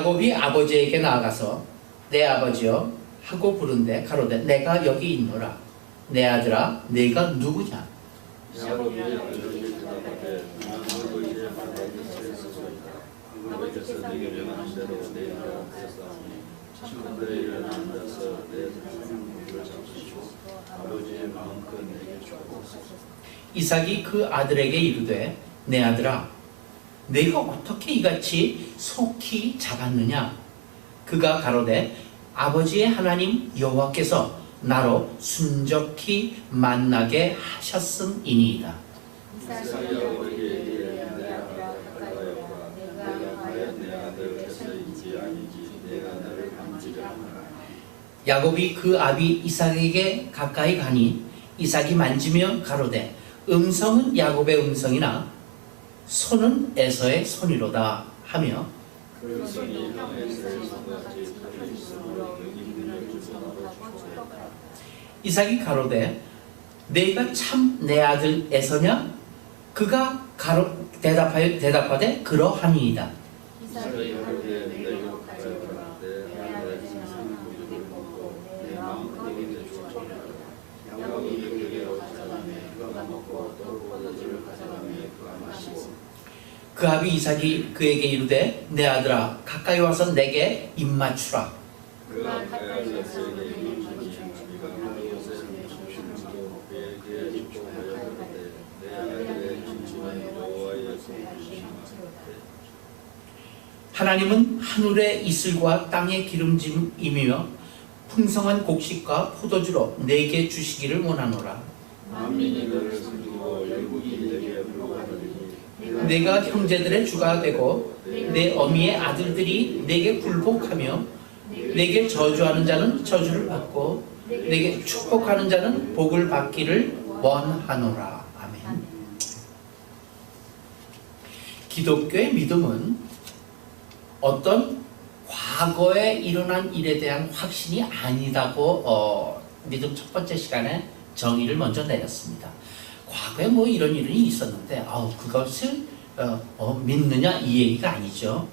야곱이 아버지에게 나아가서 내 아버지여 하고 부른데 가로되 내가 여기 있노라. 내 아들아 네가 누구냐? 야곱이 아들에게 대답하되 나는 아버지의 바깥에서 있었소이다. 아버지께서 내게 명하신 대로 내가 했사오니 친구들의 일에 앉아서 내 손을 잡수시고 아버지의 마음껏 내게 주옵소서. 이삭이 그 아들에게 이르되 내 아들아 네가 어떻게 이같이 속히 잡았느냐? 그가 가로되 아버지의 하나님 여호와께서 나로 순적히 만나게 하셨음이니이다. 이삭이 아버지에게 내 아들아 가까이오라. 내가 과연 내 아들에게서 인지 아니지 내가 너를 만지려 하노라. 야곱이 그 아비 이삭에게 가까이 가니 이삭이 만지며 가로되 음성은 야곱의 음성이나 손은 에서의 손이로다 하며 그 손이 형의 손같이 달려 있으므로 여기기를 주지 못하고 축복하라. 이삭이 가로되 내가 참 내 아들 에서냐? 그가 대답하되 그러하니이다. 이삭이 가로되 내가 가까이오라. 내 아들의 생선 고기를 먹고 내 마음껏 내게 주었노라. 야곱이 그에게로 가져가매 그가 먹고 또 포도주를 가져가매 그가 마시고 그 아비 이삭이 그에게 이르되 내 아들아 가까이 와서 내게 입맞추라. 그가 가까이 와서 그에게 입맞추니 아비가 그것을 춤추면서 그에게 축복하였는데 내 아들의 춤추는 여호와의 손이시니라. 하나님은 하늘의 이슬과 땅의 기름짐이며 풍성한 곡식과 포도주로 내게 주시기를 원하노라. 만민이 너를 섬기고 열국이 내게 불러가더니 내가 형제들의 주가 되고 내 어미의 아들들이 내게 굴복하며 내게 저주하는 자는 저주를 받고 내게 축복하는 자는 복을 받기를 원하노라. 아멘. 기독교의 믿음은 어떤 과거에 일어난 일에 대한 확신이 아니다고 믿음 첫 번째 시간에 정의를 먼저 내렸습니다. 과거에 뭐 이런 일이 있었는데 그것을 믿느냐 이 얘기가 아니죠.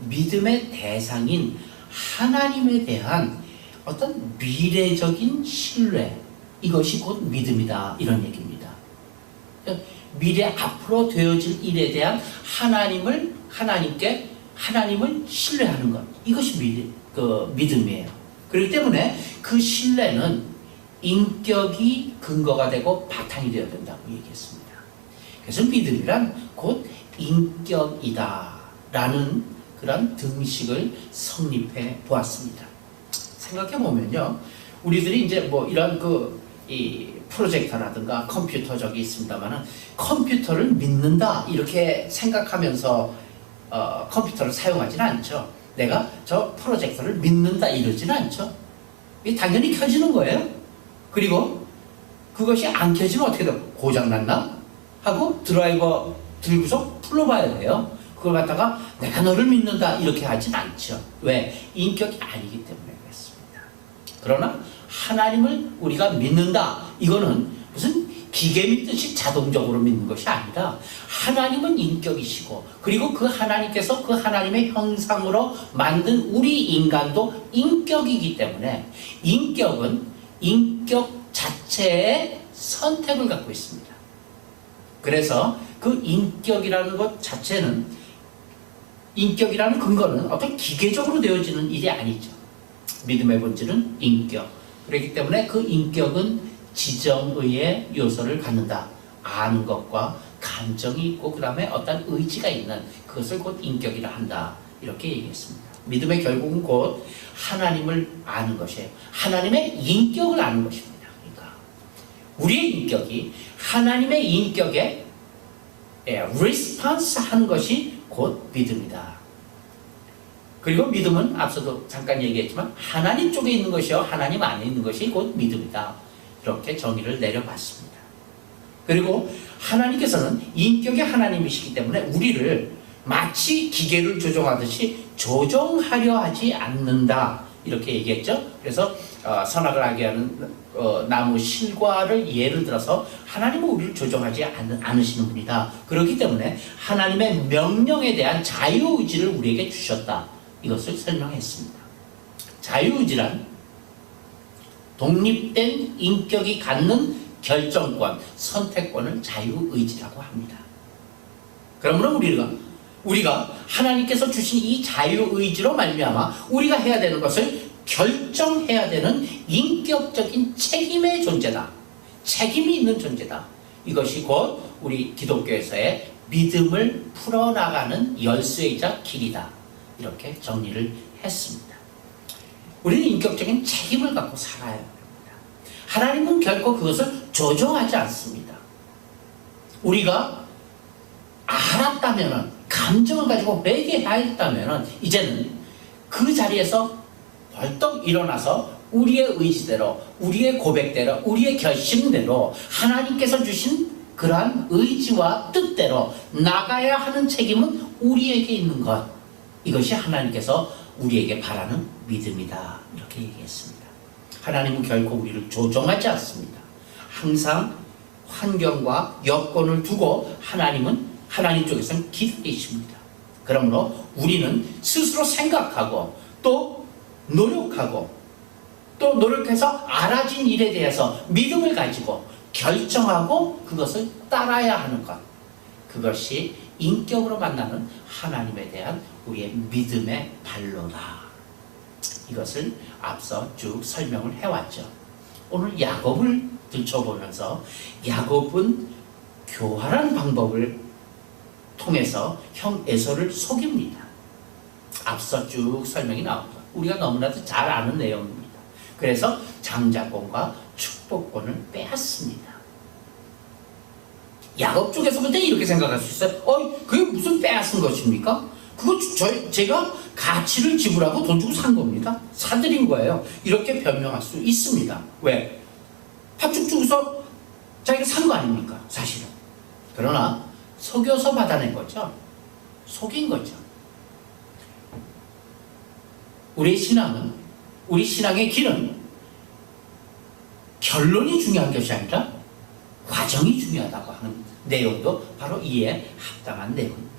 믿음의 대상인 하나님에 대한 어떤 미래적인 신뢰, 이것이 곧 믿음이다 이런 얘기입니다. 미래 앞으로 되어질 일에 대한 하나님을 신뢰하는 것, 이것이 믿음이에요. 그렇기 때문에 그 신뢰는 인격이 근거가 되고 바탕이 되어야 된다고 얘기했습니다. 그래서 믿음이란 곧 인격이다라는 그런 등식을 성립해 보았습니다. 생각해 보면요, 우리들이 이제 뭐 이런 이 프로젝터라든가 컴퓨터 저기 있습니다만은 컴퓨터를 믿는다 이렇게 생각하면서 컴퓨터를 사용하지는 않죠. 내가 저 프로젝터를 믿는다 이러지는 않죠. 이게 당연히 켜지는 거예요. 그리고 그것이 안 켜지면 어떻게 돼요? 고장났나? 하고 드라이버 들고서 풀어봐야 돼요. 그걸 갖다가 내가 너를 믿는다 이렇게 하진 않죠. 왜? 인격이 아니기 때문에 그렇습니다. 그러나 하나님을 우리가 믿는다, 이거는 무슨 기계 믿듯이 자동적으로 믿는 것이 아니라 하나님은 인격이시고, 그리고 그 하나님께서 그 하나님의 형상으로 만든 우리 인간도 인격이기 때문에 인격은 인격 자체의 선택을 갖고 있습니다. 그래서 그 인격이라는 것 자체는, 인격이라는 근거는 어떤 기계적으로 되어지는 일이 아니죠. 믿음의 본질은 인격. 그렇기 때문에 그 인격은 지정의의 요소를 갖는다. 아는 것과 감정이 있고 그 다음에 어떤 의지가 있는 그것을 곧 인격이라 한다. 이렇게 얘기했습니다. 믿음의 결국은 곧 하나님을 아는 것이에요. 하나님의 인격을 아는 것입니다. 그러니까 우리의 인격이 하나님의 인격에 리스폰스 하는 것이 곧 믿음이다. 그리고 믿음은 앞서도 잠깐 얘기했지만 하나님 쪽에 있는 것이요 하나님 안에 있는 것이 곧 믿음이다. 이렇게 정의를 내려봤습니다. 그리고 하나님께서는 인격의 하나님이시기 때문에 우리를 마치 기계를 조종하듯이 조종하려 하지 않는다. 이렇게 얘기했죠. 그래서 선악을 알게 하는 나무 실과를 예를 들어서 하나님은 우리를 조종하지 않으시는 분이다. 그렇기 때문에 하나님의 명령에 대한 자유의지를 우리에게 주셨다. 이것을 설명했습니다. 자유의지란 독립된 인격이 갖는 결정권, 선택권을 자유의지라고 합니다. 그러므로 우리가 하나님께서 주신 이 자유의지로 말미암아 우리가 해야 되는 것을 결정해야 되는 인격적인 책임의 존재다. 책임이 있는 존재다. 이것이 곧 우리 기독교에서의 믿음을 풀어나가는 열쇠이자 길이다. 이렇게 정리를 했습니다. 우리는 인격적인 책임을 갖고 살아야 합니다. 하나님은 결코 그것을 조종하지 않습니다. 우리가 알았다면, 감정을 가지고 회개하였다면 이제는 그 자리에서 벌떡 일어나서 우리의 의지대로, 우리의 고백대로, 우리의 결심대로 하나님께서 주신 그러한 의지와 뜻대로 나가야 하는 책임은 우리에게 있는 것. 이것이 하나님께서 우리에게 바라는 믿음이다. 이렇게 얘기했습니다. 하나님은 결코 우리를 조종하지 않습니다. 항상 환경과 여건을 두고 하나님 쪽에서는 기다리십니다. 그러므로 우리는 스스로 생각하고 또 노력해서 알아진 일에 대해서 믿음을 가지고 결정하고 그것을 따라야 하는 것. 그것이 인격으로 만나는 하나님에 대한 우리의 믿음의 발로다. 이것을 앞서 쭉 설명을 해왔죠. 오늘 야곱을 들춰보면서 야곱은 교활한 방법을 통해서 형 에서를 속입니다. 앞서 쭉 설명이 나옵니다. 우리가 너무나도 잘 아는 내용입니다. 그래서 장자권과 축복권을 빼앗습니다. 야곱 쪽에서부터 이렇게 생각할 수 있어요. 그게 무슨 빼앗은 것입니까? 그거 제가 가치를 지불하고 돈 주고 산 겁니다. 사들인 거예요. 이렇게 변명할 수 있습니다. 왜? 팥죽 주고서 자기가 산 거 아닙니까? 사실은. 그러나 속여서 받아낸 거죠. 속인 거죠. 우리 신앙의 길은 결론이 중요한 것이 아니라 과정이 중요하다고 하는 내용도 바로 이에 합당한 내용입니다.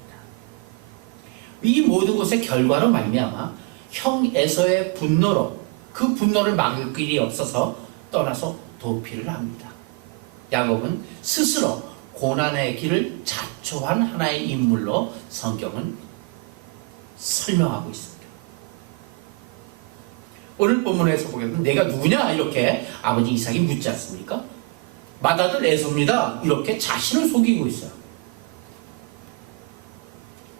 이 모든 것의 결과로 말미암아 형 에서의 분노로 그 분노를 막을 길이 없어서 떠나서 도피를 합니다. 야곱은 스스로 고난의 길을 자초한 하나의 인물로 성경은 설명하고 있습니다. 오늘 본문에서 보겠습니다. 내가 누구냐? 이렇게 아버지 이삭이 묻지 않습니까? 맏아들 에서입니다. 이렇게 자신을 속이고 있어요.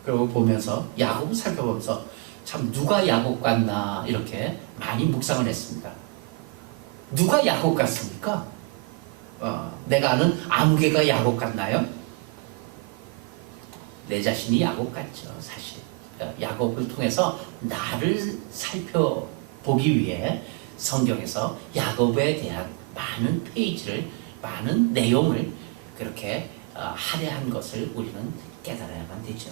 그리고 보면서 야곱을 살펴보면서 참 누가 야곱 같나 이렇게 많이 묵상을 했습니다. 누가 야곱 같습니까? 내가 아는 아무개가 야곱 같나요? 내 자신이 야곱 같죠. 사실 야곱을 통해서 나를 살펴보기 위해 성경에서 야곱에 대한 많은 페이지를, 많은 내용을 그렇게 할애한 것을 우리는 깨달아야만 되죠.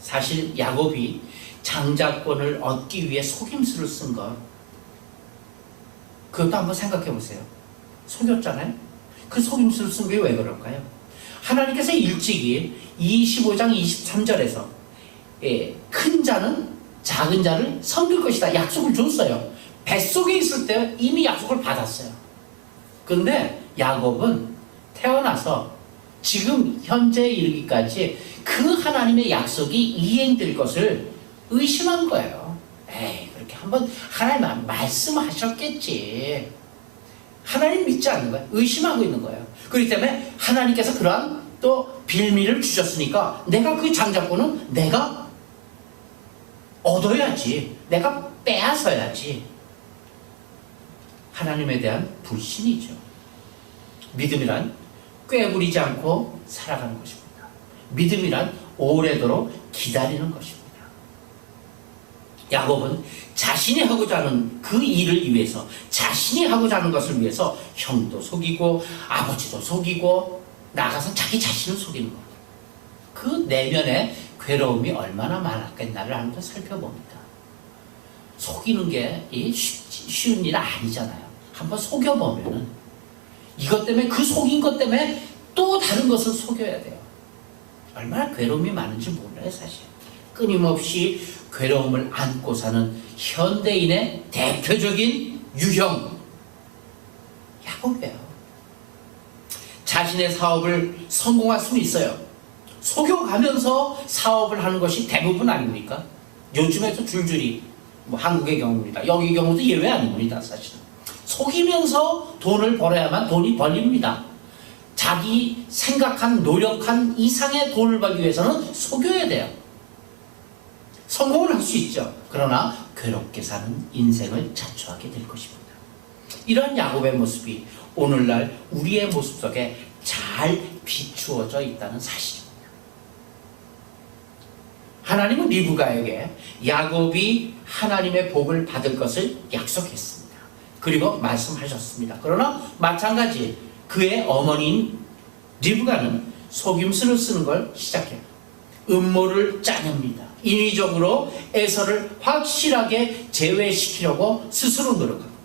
사실 야곱이 장자권을 얻기 위해 속임수를 쓴 것, 그것도 한번 생각해 보세요. 속였잖아요. 그 속임수를 쓴 게 왜 그럴까요? 하나님께서 일찍이 25장 23절에서 큰 자는 작은 자를 섬길 것이다 약속을 줬어요. 뱃속에 있을 때 이미 약속을 받았어요. 그런데 야곱은 태어나서 지금 현재에 이르기까지 그 하나님의 약속이 이행될 것을 의심한 거예요. 그렇게 한번 하나님 말씀하셨겠지. 하나님 믿지 않는 거예요. 의심하고 있는 거예요. 그렇기 때문에 하나님께서 그러한 또 빌미를 주셨으니까 내가 그 장자권은 내가 얻어야지. 내가 빼앗아야지. 하나님에 대한 불신이죠. 믿음이란 꾀부리지 않고 살아가는 것입니다. 믿음이란 오래도록 기다리는 것입니다. 야곱은 자신이 하고자 하는 그 일을 위해서, 자신이 하고자 하는 것을 위해서 형도 속이고 아버지도 속이고 나가서 자기 자신을 속이는 거예요. 그 내면의 괴로움이 얼마나 많았겠나를 한번 살펴봅니다. 속이는 게 쉬운 일 아니잖아요. 한번 속여보면은 이것 때문에, 그 속인 것 때문에 또 다른 것을 속여야 돼요. 얼마나 괴로움이 많은지 몰라요, 사실. 끊임없이 괴로움을 안고 사는 현대인의 대표적인 유형 야곱이에요. 자신의 사업을 성공할 수는 있어요. 속여가면서 사업을 하는 것이 대부분 아닙니까? 요즘에도 줄줄이 뭐 한국의 경우입니다. 여기 경우도 예외 아닙니다. 사실은 속이면서 돈을 벌어야만 돈이 벌립니다. 자기 생각한 노력한 이상의 돈을 벌기 위해서는 속여야 돼요. 성공을 할 수 있죠. 그러나 괴롭게 사는 인생을 자초하게 될 것입니다. 이런 야곱의 모습이 오늘날 우리의 모습 속에 잘 비추어져 있다는 사실입니다. 하나님은 리브가에게 야곱이 하나님의 복을 받을 것을 약속했습니다. 그리고 말씀하셨습니다. 그러나 마찬가지 그의 어머니인 리브가는 속임수를 쓰는 걸 시작해요. 음모를 짜냅니다. 인위적으로 에서를 확실하게 제외시키려고 스스로 노력합니다.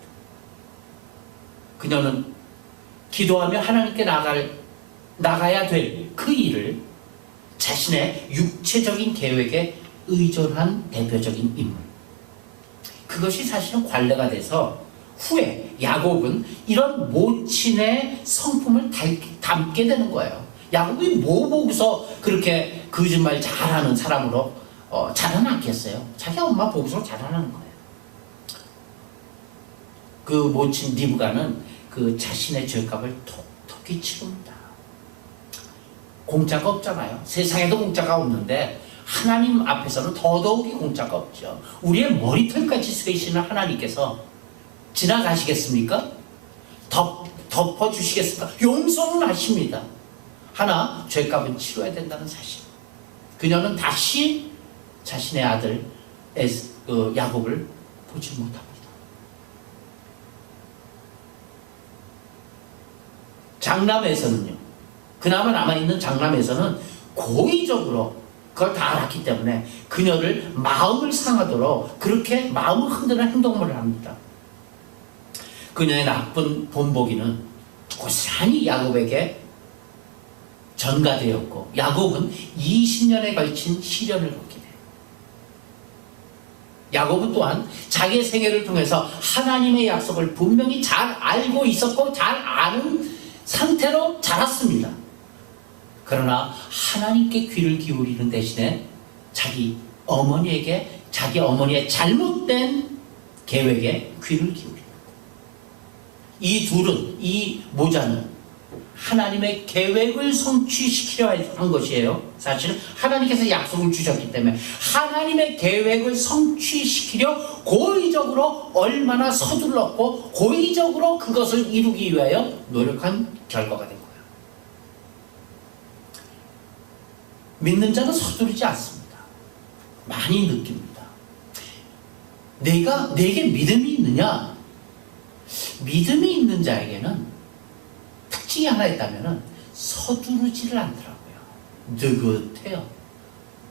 그녀는 기도하며 하나님께 나가야 될 그 일을 자신의 육체적인 계획에 의존한 대표적인 인물. 그것이 사실은 관례가 돼서 후에 야곱은 이런 모친의 성품을 담게 되는 거예요. 야곱이 뭐 보고서 그렇게 거짓말 잘하는 사람으로 자라났겠어요? 자기 엄마 보고서 자라나는 거예요. 그 모친 리브가는 그 자신의 죄값을 톡톡히 치릅니다. 공짜가 없잖아요. 세상에도 공짜가 없는데 하나님 앞에서는 더더욱이 공짜가 없죠. 우리의 머리털까지 쓰시는 하나님께서 지나가시겠습니까? 덮어주시겠습니까? 용서는 하십니다. 하나 죄값은 치러야 된다는 사실. 그녀는 다시 자신의 아들 야곱을 보지 못합니다. 장남에서는요. 그나마 남아있는 장남에서는 고의적으로 그걸 다 알았기 때문에 그녀를 마음을 상하도록 그렇게 마음을 흔드는 행동을 합니다. 그녀의 나쁜 본보기는 고스란히 야곱에게 전가되었고 야곱은 20년에 걸친 시련을 겪게 돼요. 야곱은 또한 자기의 생애를 통해서 하나님의 약속을 분명히 잘 알고 있었고 잘 아는 상태로 자랐습니다. 그러나 하나님께 귀를 기울이는 대신에 자기 어머니의 잘못된 계획에 귀를 기울입니다. 이 둘은, 이 모자는 하나님의 계획을 성취시키려 한 것이에요. 사실은 하나님께서 약속을 주셨기 때문에 하나님의 계획을 성취시키려 고의적으로 얼마나 서둘렀고 고의적으로 그것을 이루기 위하여 노력한 결과가 된 거예요. 믿는 자는 서두르지 않습니다. 많이 느낍니다. 내게 믿음이 있느냐? 믿음이 있는 자에게는 특징이 하나 있다면 서두르지를 않더라고요. 느긋해요.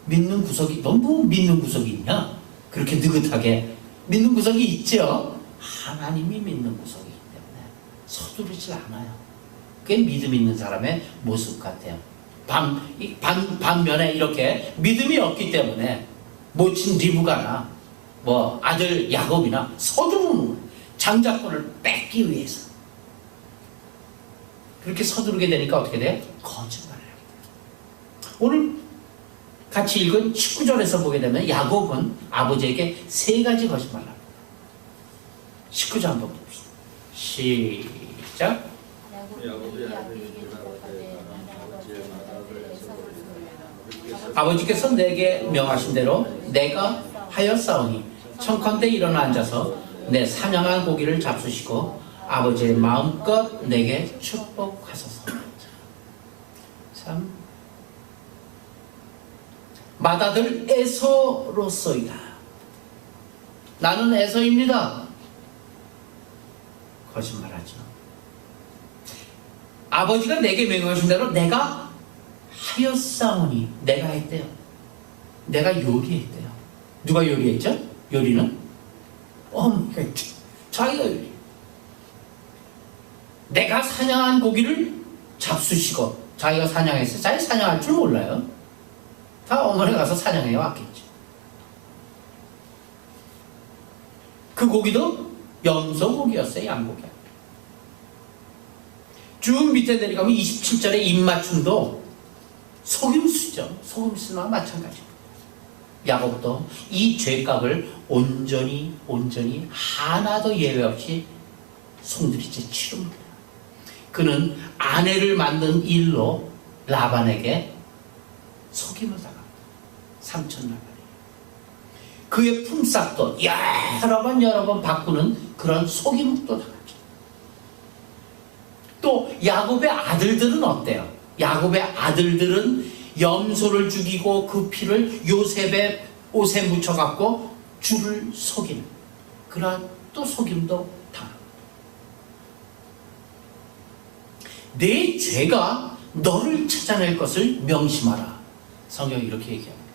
믿는 구석이, 너무 믿는 구석이 있냐? 그렇게 느긋하게 믿는 구석이 있죠? 하나님이 믿는 구석이기 때문에 서두르지 않아요. 그게 믿음 있는 사람의 모습 같아요. 반면에 이렇게 믿음이 없기 때문에 모친 리브가나 뭐 아들 야곱이나 서두르는 거예요. 장자권을 뺏기 위해서. 그렇게 서두르게 되니까 어떻게 돼요? 거짓말을 하게 돼요. 오늘 같이 읽은 19절에서 보게 되면 야곱은 아버지에게 3가지 거짓말을 합니다. 19절 한번 봅시다. 시작. 아버지께서 내게 명하신 대로 내가 하였사오니 청컨대 일어나 앉아서 내 사냥한 고기를 잡수시고 아버지의 마음껏 내게 축복하소서. 참 맏아들 에서로서이다. 나는 에서입니다. 거짓말하죠. 아버지가 내게 명하신 대로 내가 하였사오니 내가 했대요. 내가 요리했대요. 누가 요리했죠? 요리는 어머니가 했죠. 자기가 요리. 내가 사냥한 고기를 잡수시고 자기가 사냥했어요. 자기 사냥할 줄 몰라요. 다 어머니가 가서 사냥해 왔겠죠. 그 고기도 염소고기였어요. 양고기. 쭉 밑에 내려가면 27절의 입맞춤도 속임수죠. 속임수나 마찬가지입니다. 야곱도 이 죄값을 온전히 하나도 예외 없이 송두리째 치릅니다. 그는 아내를 만든 일로 라반에게 속임을 당합니다. 삼촌 라반이. 그의 품삯도 여러 번 바꾸는 그런 속임도 당하죠. 또 야곱의 아들들은 어때요? 야곱의 아들들은 염소를 죽이고 그 피를 요셉의 옷에 묻혀갖고 주를 속이는 그러한 또 속임도 당합니다. 내 죄가 너를 찾아낼 것을 명심하라. 성경이 이렇게 얘기합니다.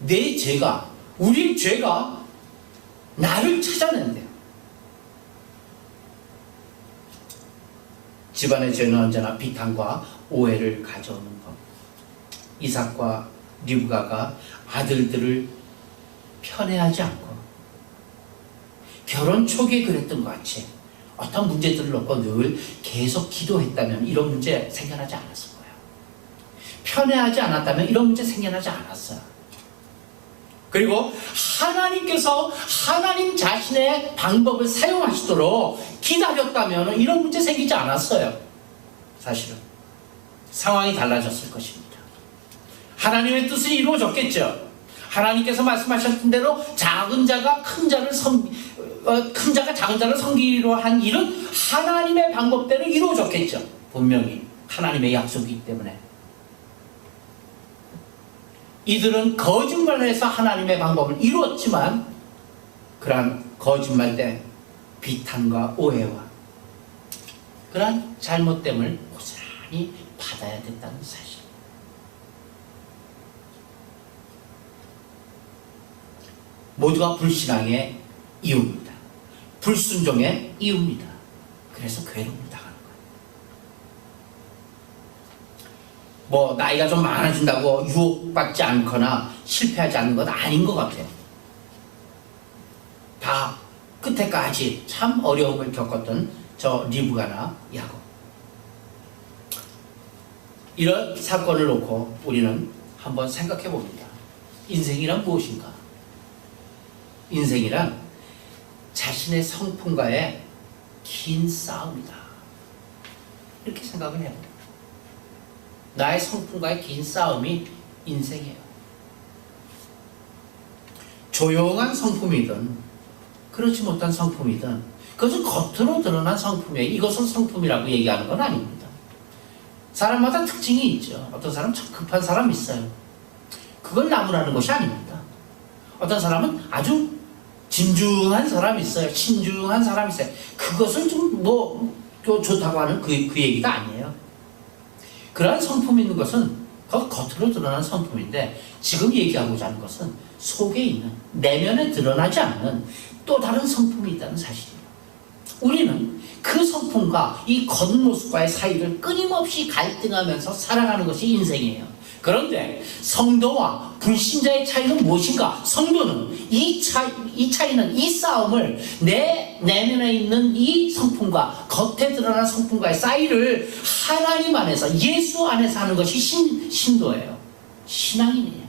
내 죄가, 우리의 죄가 나를 찾아낸대요. 집안의 죄는 언제나 비탄과 오해를 가져오는 것. 이삭과 리브가가 아들들을 편애하지 않고 결혼 초기에 그랬던 것 같이 어떤 문제들을 놓고 늘 계속 기도했다면 이런 문제 생겨나지 않았을 거예요. 편애하지 않았다면 이런 문제 생겨나지 않았어요. 그리고 하나님께서 하나님 자신의 방법을 사용하시도록 기다렸다면 이런 문제 생기지 않았어요. 사실은 상황이 달라졌을 것입니다. 하나님의 뜻이 이루어졌겠죠. 하나님께서 말씀하셨던 대로 작은 자가 큰 자가 작은 자를 섬기기로 한 일은 하나님의 방법대로 이루어졌겠죠. 분명히 하나님의 약속이기 때문에. 이들은 거짓말을 해서 하나님의 방법을 이루었지만 그러한 거짓말된 비탄과 오해와 그러한 잘못됨을 고스란히 받아야 된다는 사실. 모두가 불신앙의 이유입니다. 불순종의 이유입니다. 그래서 괴로움을 당하는 거예요. 나이가 좀 많아진다고 유혹받지 않거나 실패하지 않는 건 아닌 것 같아요. 다 끝에까지 참 어려움을 겪었던 저 리브가나 야곱. 이런 사건을 놓고 우리는 한번 생각해 봅니다. 인생이란 무엇인가? 인생이란 자신의 성품과의 긴 싸움이다. 이렇게 생각을 해요. 나의 성품과의 긴 싸움이 인생이에요. 조용한 성품이든 그렇지 못한 성품이든 그것은 겉으로 드러난 성품이에요. 이것은 성품이라고 얘기하는 건 아닙니다. 사람마다 특징이 있죠. 어떤 사람은 참 급한 사람이 있어요. 그걸 나무라는 것이 아닙니다. 어떤 사람은 아주 진중한 사람이 있어요. 신중한 사람이 있어요. 그것을 좀 좋다고 하는 그 얘기가 아니에요. 그러한 성품이 있는 것은 겉으로 드러나는 성품인데 지금 얘기하고자 하는 것은 속에 있는 내면에 드러나지 않는 또 다른 성품이 있다는 사실이에요. 우리는 그 성품과 이 겉모습과의 사이를 끊임없이 갈등하면서 살아가는 것이 인생이에요. 그런데 성도와 불신자의 차이는 무엇인가? 성도는 이 차이는 이 싸움을 내 내면에 있는 이 성품과 겉에 드러난 성품과의 사이를 하나님 안에서 예수 안에서 하는 것이 신도예요. 신앙인이에요.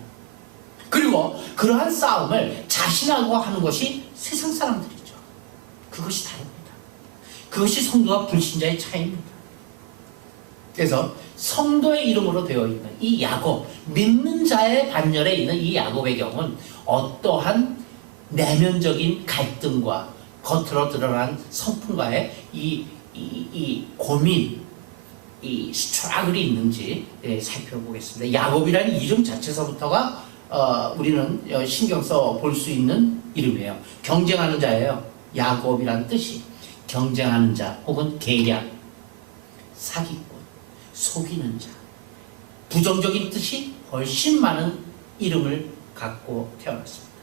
그리고 그러한 싸움을 자신하고 하는 것이 세상 사람들이죠. 그것이 다릅니다. 그것이 성도와 불신자의 차이입니다. 그래서 성도의 이름으로 되어 있는 이 야곱, 믿는 자의 반열에 있는 이 야곱의 경우는 어떠한 내면적인 갈등과 겉으로 드러난 성품과의 이 고민, 이 스트러글이 있는지 살펴보겠습니다. 야곱이라는 이름 자체서부터가 우리는 신경 써 볼 수 있는 이름이에요. 경쟁하는 자예요. 야곱이라는 뜻이 경쟁하는 자 혹은 계략, 사기꾼, 속이는 자, 부정적인 뜻이 훨씬 많은 이름을 갖고 태어났습니다.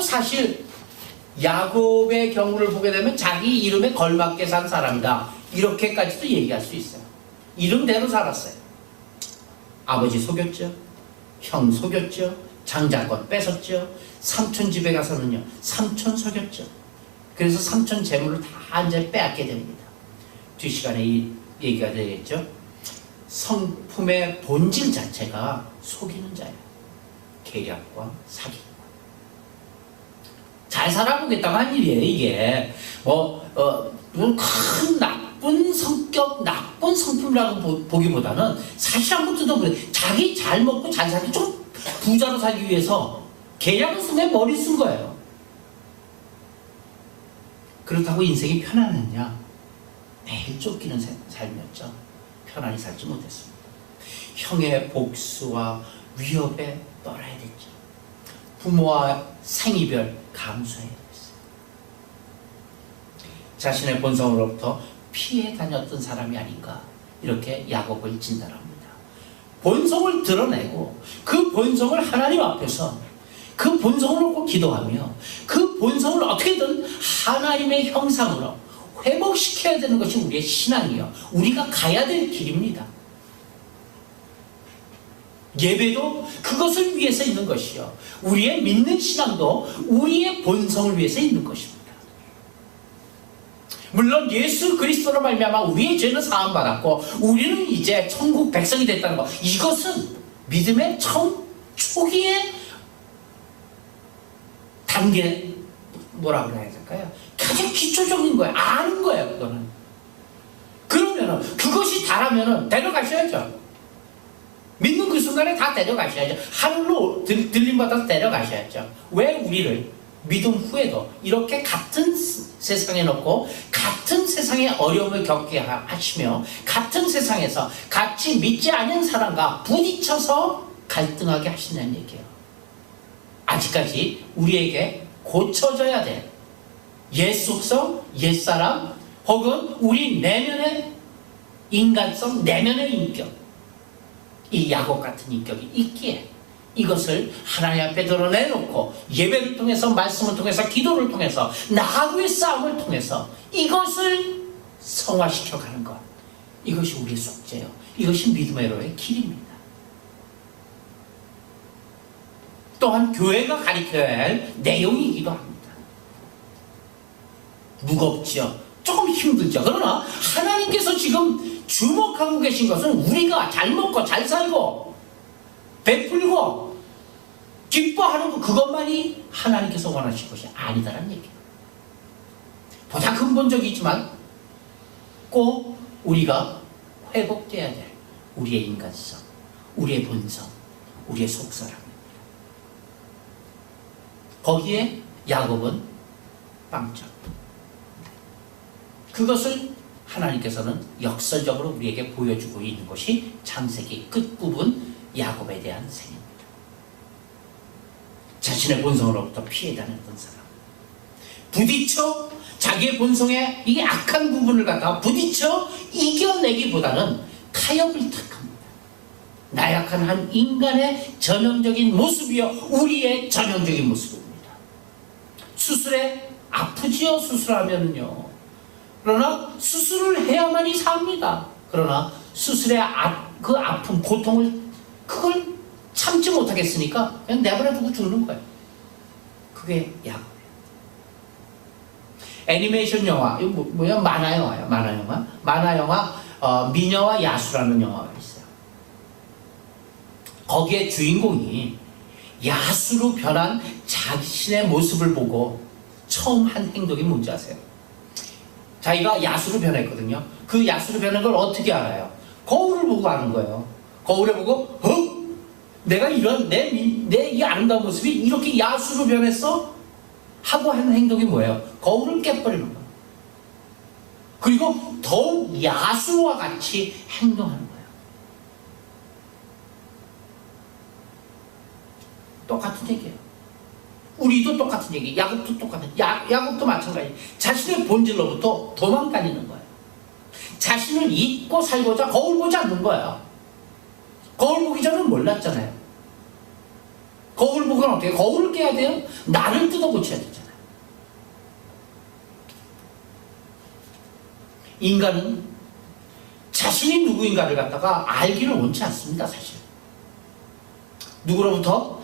사실 야곱의 경우를 보게 되면 자기 이름에 걸맞게 산 사람이다 이렇게까지도 얘기할 수 있어요. 이름대로 살았어요. 아버지 속였죠, 형 속였죠, 장자권 뺏었죠. 삼촌 집에 가서는요, 삼촌 속였죠. 그래서 삼촌 재물을 다 이제 빼앗게 됩니다. 뒷시간에 이 얘기가 되겠죠. 성품의 본질 자체가 속이는 자예요. 계략과 사기. 잘 살아보겠다고 한 일이에요, 이게. 큰 나쁜 성격, 나쁜 성품이라고 보기보다는 사실 한번 뜯어보세요. 자기 잘 먹고 잘 살기, 좀 부자로 살기 위해서 계략을 쓰면 머리 쓴 거예요. 그렇다고 인생이 편안했냐? 매일 쫓기는 삶이었죠. 편안히 살지 못했습니다. 형의 복수와 위협에 떨어야 됐죠. 부모와 생이별 감수해야 됐어요. 자신의 본성으로부터 피해 다녔던 사람이 아닌가, 이렇게 야곱을 진단합니다. 본성을 드러내고 그 본성을 하나님 앞에서 그 본성을 놓고 기도하며 그 본성을 어떻게든 하나님의 형상으로 회복시켜야 되는 것이 우리의 신앙이요, 우리가 가야 될 길입니다. 예배도 그것을 위해서 있는 것이요, 우리의 믿는 신앙도 우리의 본성을 위해서 있는 것입니다. 물론 예수 그리스도로 말미암아 우리의 죄는 사함받았고 우리는 이제 천국 백성이 됐다는 것, 이것은 믿음의 초기의 단계, 뭐라 그래야 될까요? 가장 기초적인 거예요. 아는 거예요, 그거는. 그러면은 그것이 다라면은 데려가셔야죠. 믿는 그 순간에 다 데려가셔야죠. 하늘로 들림받아서 데려가셔야죠. 왜 우리를 믿음 후에도 이렇게 같은 세상에 놓고 같은 세상의 어려움을 겪게 하시며 같은 세상에서 같이 믿지 않은 사람과 부딪혀서 갈등하게 하시는 얘기예요. 아직까지 우리에게 고쳐져야 될 옛 속성, 옛사람, 혹은 우리 내면의 인간성, 내면의 인격, 이 야곱 같은 인격이 있기에 이것을 하나님 앞에 드러내놓고 예배를 통해서, 말씀을 통해서, 기도를 통해서, 나하고의 싸움을 통해서 이것을 성화시켜가는 것, 이것이 우리의 숙제예요. 이것이 믿음으로의 길입니다. 또한 교회가 가르쳐야 할 내용이기도 합니다. 무겁죠. 조금 힘들죠. 그러나 하나님께서 지금 주목하고 계신 것은 우리가 잘 먹고 잘 살고 베풀고 기뻐하는 것, 그것만이 하나님께서 원하실 것이 아니다라는 얘기예요. 보다 근본적이지만 꼭 우리가 회복돼야 될 우리의 인간성, 우리의 본성, 우리의 속사람입니다. 거기에 야곱은 빵점. 그것을 하나님께서는 역설적으로 우리에게 보여주고 있는 것이 창세기 끝부분 야곱에 대한 생입니다. 자신의 본성으로부터 피해 다녔던 사람, 부딪혀 자기의 본성의 이 악한 부분을 갖다가 부딪혀 이겨내기보다는 타협을 택합니다. 나약한 한 인간의 전형적인 모습이요, 우리의 전형적인 모습입니다. 수술에 아프지요, 수술하면요. 그러나 수술을 해야만이 삽니다. 그러나 수술의 그 아픔, 고통을, 그걸 참지 못하겠으니까 그냥 내버려두고 죽는 거예요. 그게 야곱이에요. 애니메이션 영화, 이거 뭐야? 만화 영화예요. 만화 영화 미녀와 야수라는 영화가 있어요. 거기에 주인공이 야수로 변한 자신의 모습을 보고 처음 한 행동이 뭔지 아세요? 자기가 야수로 변했거든요. 그 야수로 변한 걸 어떻게 알아요? 거울을 보고 아는 거예요. 거울에 보고 내가 이런 내 이 아름다운 모습이 이렇게 야수로 변했어? 하고 하는 행동이 뭐예요? 거울을 깨버리는 거예요. 그리고 더욱 야수와 같이 행동하는 거예요. 똑같은 얘기예요. 우리도 똑같은 얘기, 야곱도 똑같은, 야곱도 마찬가지. 자신의 본질로부터 도망다니는 거예요. 자신을 잊고 살고자 거울 보지 않는 거예요. 거울 보기 전에는 몰랐잖아요. 거울 보기는 어떻게 해요? 거울을 깨야 돼요? 나를 뜯어 고쳐야 되잖아요. 인간은 자신이 누구인가를 갖다가 알기를 원치 않습니다, 사실. 누구로부터?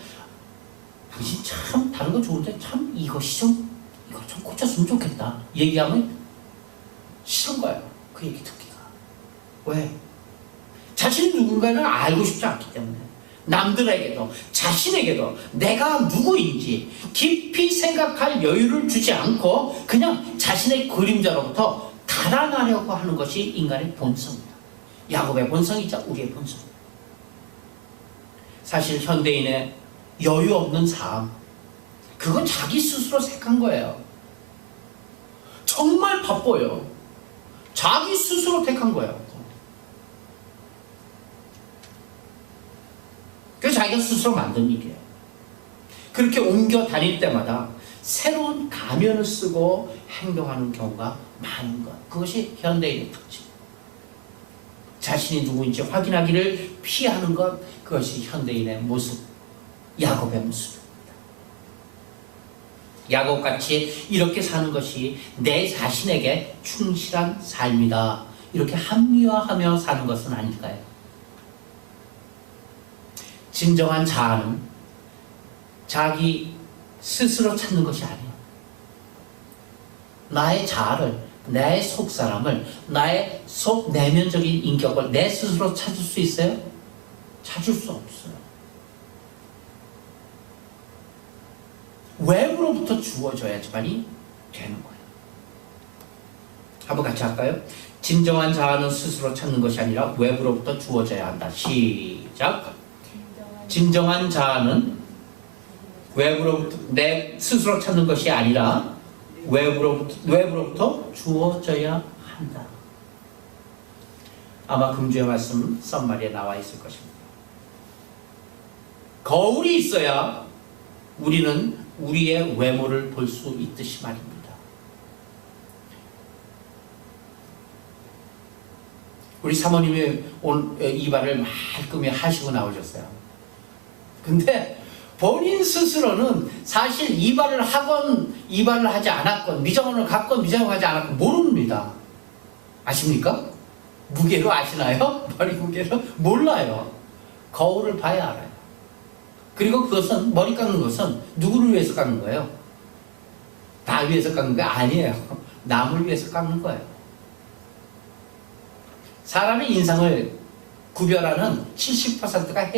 당신 참 다른 거 좋은데 참 이거 좀 고쳤으면 좋겠다 얘기하면 싫은 거예요. 그 얘기 듣기가. 왜? 자신이 누군가를 알고 싶지 않기 때문에. 남들에게도 자신에게도 내가 누구인지 깊이 생각할 여유를 주지 않고 그냥 자신의 그림자로부터 달아나려고 하는 것이 인간의 본성입니다. 야곱의 본성이자 우리의 본성. 사실 현대인의 여유 없는 삶, 그건 자기 스스로 택한 거예요. 정말 바빠요. 자기 스스로 택한 거예요. 그래서 자기가 스스로 만든 일이에요. 그렇게 옮겨 다닐 때마다 새로운 가면을 쓰고 행동하는 경우가 많은 것. 그것이 현대인의 특징. 자신이 누구인지 확인하기를 피하는 것. 그것이 현대인의 모습. 야곱의 모습입니다. 야곱같이 이렇게 사는 것이 내 자신에게 충실한 삶이다. 이렇게 합리화하며 사는 것은 아닐까요? 진정한 자아는 자기 스스로 찾는 것이 아니에요. 나의 자아를, 나의 속사람을, 나의 속 내면적인 인격을 내 스스로 찾을 수 있어요? 찾을 수 없어요. 외부로부터 주어져야지만이 되는 거예요. 한번 같이 할까요? 진정한 자아는 스스로 찾는 것이 아니라 외부로부터 주어져야 한다. 시작! 진정한 자아는 외부로부터 내 스스로 찾는 것이 아니라 외부로부터 주어져야 한다. 아마 금주의 말씀 썸마리에 나와 있을 것입니다. 거울이 있어야 우리는 우리의 외모를 볼 수 있듯이 말입니다. 우리 사모님이 오늘 이발을 말끔히 하시고 나오셨어요. 근데 본인 스스로는 사실 이발을 하건 이발을 하지 않았건 미장원을 갔건 미장원을 하지 않았건 모릅니다. 아십니까? 무게로 아시나요? 머리 무게로? 몰라요. 거울을 봐야 알아요. 그리고 그것은 머리 깎는 것은 누구를 위해서 깎는 거예요? 나 위해서 깎는 거 아니에요. 남을 위해서 깎는 거예요. 사람의 인상을 구별하는 70%가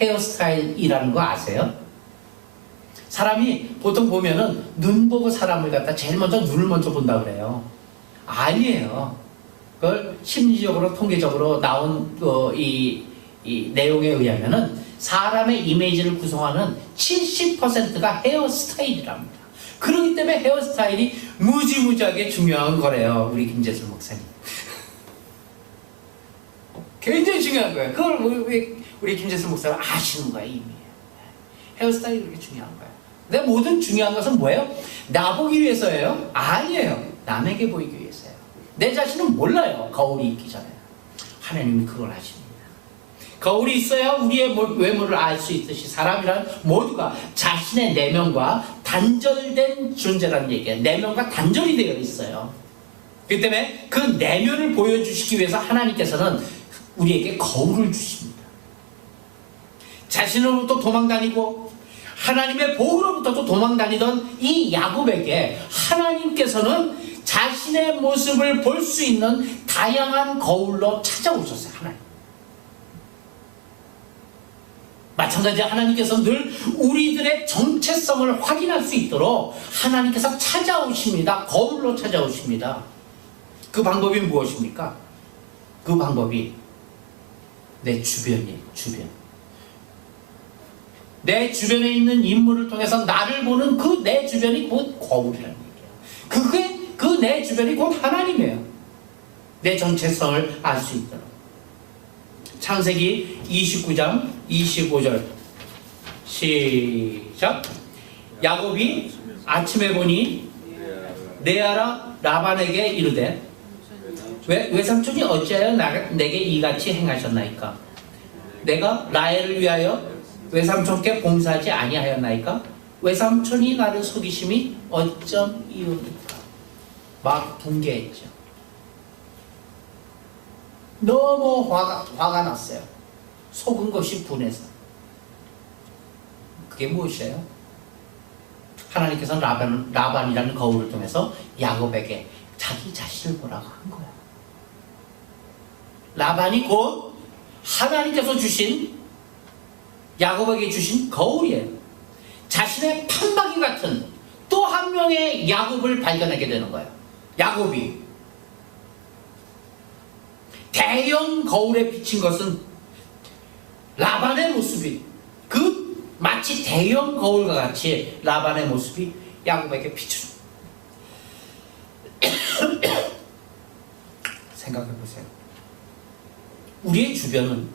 헤어스타일이라는 거 아세요? 사람이 보통 보면은 눈 보고 사람을 갖다 제일 먼저 눈을 먼저 본다 그래요. 아니에요. 그걸 심리적으로 통계적으로 나온 이 내용에 의하면은 사람의 이미지를 구성하는 70%가 헤어스타일이랍니다. 그렇기 때문에 헤어스타일이 무지무지하게 중요한 거래요. 우리 김재술 목사님. 굉장히 중요한 거예요. 그걸 우리 김재수 목사가 아시는 거예요, 이미. 헤어스타일이 그렇게 중요한 거예요. 근데 모든 중요한 것은 뭐예요? 나 보기 위해서예요? 아니에요. 남에게 보이기 위해서예요. 내 자신은 몰라요. 거울이 있기 전에. 하나님이 그걸 아십니다. 거울이 있어야 우리의 외모를 알 수 있듯이 사람이란 모두가 자신의 내면과 단절된 존재라는 얘기예요. 내면과 단절이 되어 있어요. 그렇기 때문에 그 내면을 보여주시기 위해서 하나님께서는 우리에게 거울을 주십니다. 자신으로부터 도망다니고 하나님의 보호로부터도 도망다니던 이 야곱에게 하나님께서는 자신의 모습을 볼 수 있는 다양한 거울로 찾아오셨어요. 하나님. 마찬가지로 하나님께서 늘 우리들의 정체성을 확인할 수 있도록 하나님께서 찾아오십니다. 거울로 찾아오십니다. 그 방법이 무엇입니까? 그 방법이 내 주변이에요. 주변. 내 주변에 있는 인물을 통해서 나를 보는 그 내 주변이 곧 거울이라는 얘기예요. 그 내 주변이 곧 하나님이에요. 내 정체성을 알 수 있도록. 창세기 29장 25절 시작. 야곱이 아침에 보니 레아라 라반에게 이르되 외삼촌이 어찌하여 내게 이같이 행하셨나이까? 내가 라헬을 위하여 외삼촌께 봉사하지 아니하였나이까? 외삼촌이 나를 속이심이 어쩜 이유니까? 막 분개했죠. 너무 화가 났어요. 속은 것이 분해서. 그게 무엇이에요? 하나님께서 라반이라는 거울을 통해서 야곱에게 자기 자신을 보라고 한 거야. 라반이 곧 하나님께서 주신, 야곱에게 주신 거울이에요. 자신의 판박이 같은 또 한 명의 야곱을 발견하게 되는 거예요. 야곱이 대형 거울에 비친 것은 라반의 모습이, 그 마치 대형 거울과 같이 라반의 모습이 야곱에게 비추는. 생각해 보세요. 우리의 주변은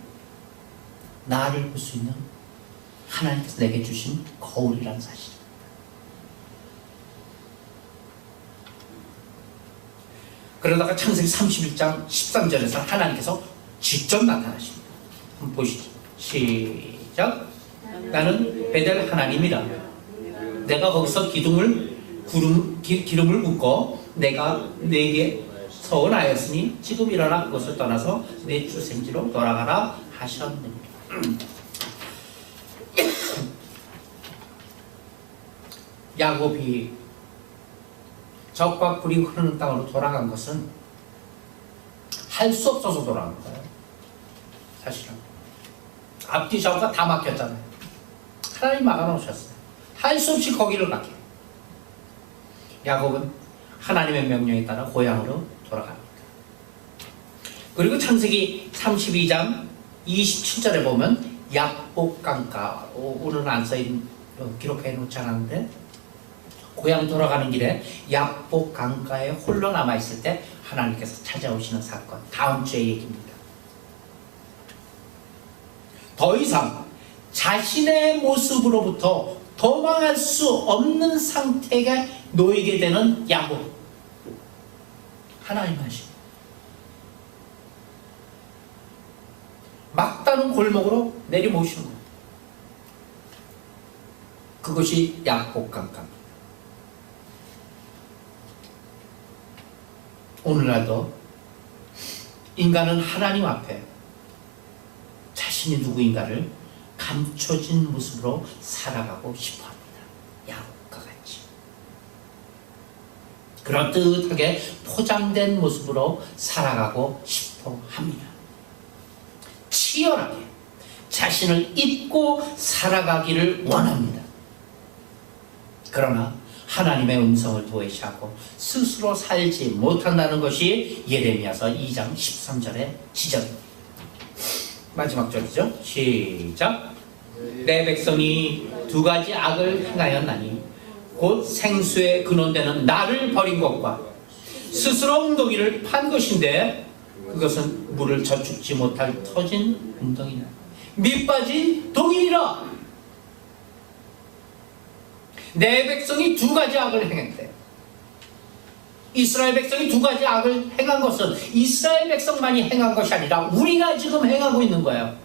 나를 볼 수 있는 하나님께서 내게 주신 거울이라는 사실입니다. 그러다가 창세기 31장 13절에서 하나님께서 직접 나타나십니다. 한번 보시죠. 시작. 나는 베델 하나님이라. 내가 거기서 기름을 붓고 내가 네게 서원하였으니 지금 일어나 그것을 떠나서 내 주생지로 돌아가라 하셨느니라. 야곱이 적과 꿀이 흐르는 땅으로 돌아간 것은 할 수 없어서 돌아간 거예요. 사실은 앞뒤 좌우가 다 막혔잖아요. 하나님 막아놓으셨어요. 할 수 없이 거기를 가게. 야곱은 하나님의 명령에 따라 고향으로 돌아갑니다. 그리고 창세기 32장 27절에 보면 약복강가, 오늘은 안 써있는, 기록해 놓지 않았는데, 고향 돌아가는 길에 약복강가에 홀로 남아있을 때 하나님께서 찾아오시는 사건, 다음 주의 얘기입니다. 더 이상 자신의 모습으로부터 도망할 수 없는 상태가 놓이게 되는 야곱. 하나님 하시고 막다른 골목으로 내려모시는 거예요. 그것이 약복강가입니다. 오늘날도 인간은 하나님 앞에 자신이 누구인가를 감춰진 모습으로 살아가고 싶어합니다. 야곱과 같이 그럴듯하게 포장된 모습으로 살아가고 싶어합니다. 치열하게 자신을 잊고 살아가기를 원합니다. 그러나 하나님의 음성을 도외시하고 스스로 살지 못한다는 것이 예레미야서 2장 13절의 지적입니다. 마지막 절이죠. 시작. 내 백성이 두 가지 악을 행하였나니 곧 생수에 근원되는 나를 버린 것과 스스로 웅덩이를 판 것인데 그것은 물을 저축지 못할 터진 웅덩이나 밑빠진 동이니라. 내 백성이 두 가지 악을 행했대. 이스라엘 백성이 두 가지 악을 행한 것은 이스라엘 백성만이 행한 것이 아니라 우리가 지금 행하고 있는 거예요.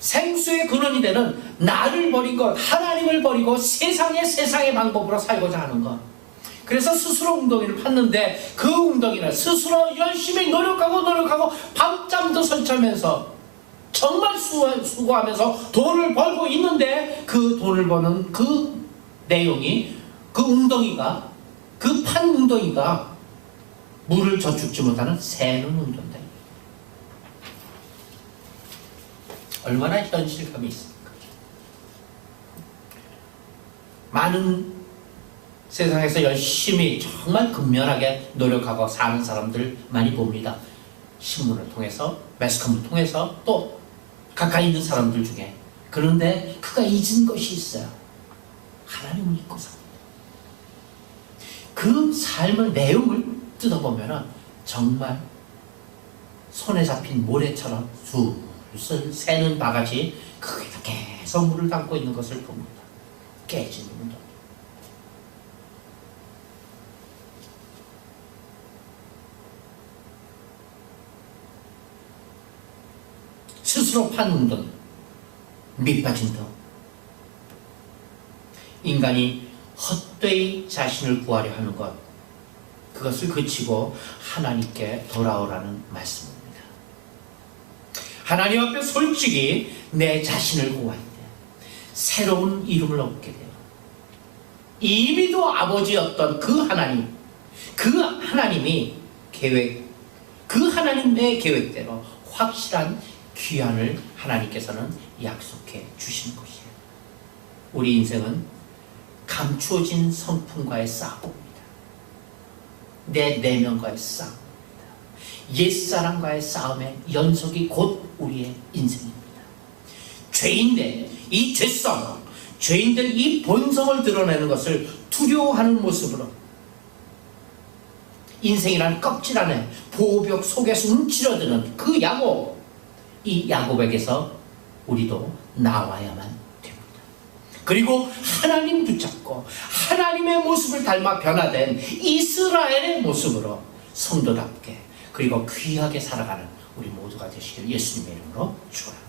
생수의 근원이 되는 나를 버린 것, 하나님을 버리고 세상의 방법으로 살고자 하는 것. 그래서 스스로 웅덩이를 팠는데 그 웅덩이는 스스로 열심히 노력하고 밤잠도 설치하면서 정말 수고하면서 돈을 벌고 있는데 그 돈을 버는 그 내용이, 그 웅덩이가, 그 판 웅덩이가 물을 저축지 못하는 새는 웅덩이다. 얼마나 현실감이 있습니까? 많은 세상에서 열심히 정말 근면하게 노력하고 사는 사람들 많이 봅니다. 신문을 통해서, 매스컴을 통해서, 또 가까이 있는 사람들 중에. 그런데 그가 잊은 것이 있어요. 하나님을 믿고 삽니다. 그 삶의 내용을 뜯어보면 정말 손에 잡힌 모래처럼 술술 새는 바가지 거기다 계속 물을 담고 있는 것을 봅니다. 깨지는 웅덩이. 스스로 판 웅덩이, 밑빠진 덩. 인간이 헛되이 자신을 구하려 하는 것, 그것을 그치고 하나님께 돌아오라는 말씀입니다. 하나님 앞에 솔직히 내 자신을 구할 때, 새로운 이름을 얻게 돼요. 이미도 아버지였던 그 하나님이 그 하나님의 계획대로 확실한 귀환을 하나님께서는 약속해 주신 것이에요. 우리 인생은 감추어진 성품과의 싸움입니다. 내 내면과의 싸움입니다. 옛사람과의 싸움의 연속이 곧 우리의 인생입니다. 죄인된 이 죄성, 죄인된 이 본성을 드러내는 것을 두려워하는 모습으로 인생이라는 껍질 안에 보호벽 속에서 움츠러드는 그 야곱, 이 야곱에게서 우리도 나와야만 됩니다. 그리고 하나님 붙잡고 하나님의 모습을 닮아 변화된 이스라엘의 모습으로 성도답게 그리고 귀하게 살아가는 우리 모두가 되시길 예수님의 이름으로 축원합니다.